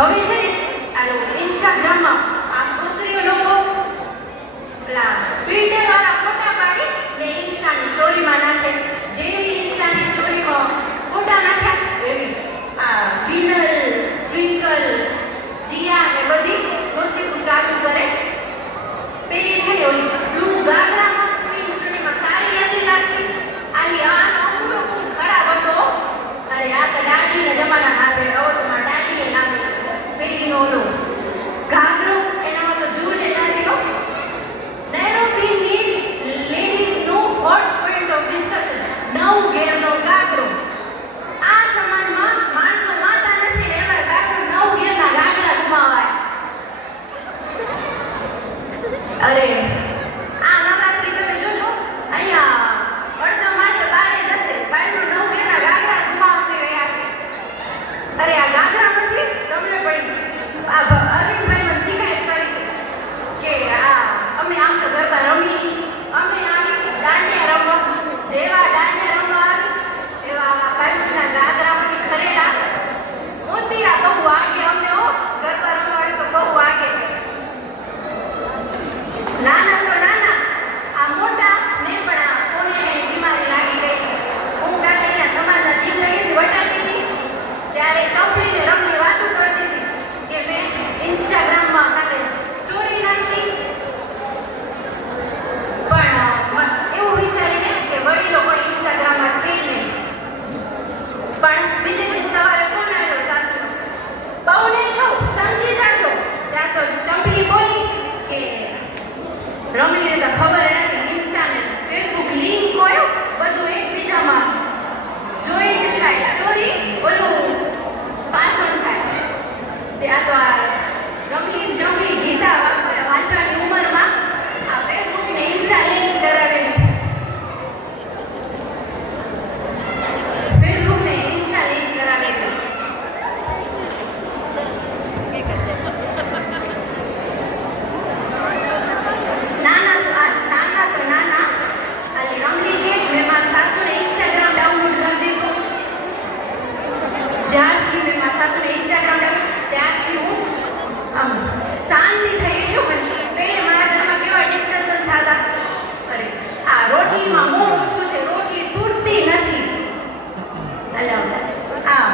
હવે છે ને આ ઇન્સ્ટાગ્રામમાં આ છોકરીઓ લોકો પેલા ફિલ્ટર વાળા ફોટા પાડી ને ઇન્સ્ટાની સ્ટોરીમાં નાખે. જેવી ઇન્સ્ટાની સ્ટોરીમાં ફોટા નાખ્યા એવી આ વિનલ, ટ્વિંકલ, જીયા ને બધી ગોસીપ ચાલુ કરે. પેલી છે ને ઓલી બ્લુ ગાગરામાં સ્ટોરીમાં સારી નથી લાગતી. આલી આનો અમુક ખરાબ હતો. અરે આ તો દાદીના જમાના આવે ઓટમાં દાદીએ નામે પેલીનો ઓલો ઘાઘરો એનામાં તો જૂને નથી હો. નેરોબીની લેડીઝનો હોટ પોઈન્ટ ઓફ ડિસ્કશન 9 ગેરનો ઘાઘરો. આ સમાજમાં માણસો માતા નથી એવા ઘાઘરો 9 ગેરના ઘાઘરા ગુમાવાય. અરે આ નવરાત્રી તમે જોજો અહીંયા અડધા માટે બારે જશે બાયનો 9 ગેરના ઘાઘરા ગુમાવી રહ્યા છે. અરે આ ઘાઘરા નથી તમને પડી આ અરવિંદભાઈ મને શીખાય કરી કે આ અમે આમ તો ગરબા રમી અમે આમ દાંડિયા રમવા જેવા દાંડિયા રમવા આવી એવા બાયના ઘાઘરામાંથી ખરેડા મોતીરા બહુ વાગે અમને હો ગરબા રમવા હોય તો બહુ વાગે. નાના તો નાના આ મોટા ને પણ આ કોને બીમારી લાગી ગઈ. હું કાંઈ તમારા જિંદગીથી વટાતી હતી ત્યારે ચપલીને રમની વાતો કરતી હતી કે મેં ઇન્સ્ટાગ્રામમાં કાલે સ્ટોરી નાખી. પણ એવું વિચારીને કે વડીલો કોઈ ઇન્સ્ટાગ્રામમાં છે નહીં. પણ બીજે દિવસ સવારે ફોન આવ્યો સાસુ બહુ નહીં કહું સમજી જાજો. ત્યાં તો ચપલી બોલી કે રમણીને તો ખબર નથી ઇન્સ્ટા ને ફેસબુક લિંક હોય બધું એકબીજામાં જોઈને થાય સ્ટોરી ઓલું પાછળ થાય. ત્યાં તો આ રમણી જમણી ગીતા વાંચવાની ઉંમરમાં આ ફેસબુક ને ઇન્સ્ટા લિંક કરાવેલી. ફેસબુક ને ઇન્સ્ટા લિંક કરાવેલી. નાના તો નાના અલી રમણી કે મેં મારા સાસુને ઇન્સ્ટાગ્રામ ડાઉનલોડ કરી દીધું. જ્યારથી મેં મારા સાસુને ઇન્સ્ટાગ્રામ ત્યારથી હું આમ શાંતિ થઈ ગઈ. મને પહેલે મારા ઘરમાં કેવા ડિસ્ટર્બન્સ થતા. અરે આ રોટલીમાં મોં ઓછું છે રોટલી તૂટતી નથી. એટલે આ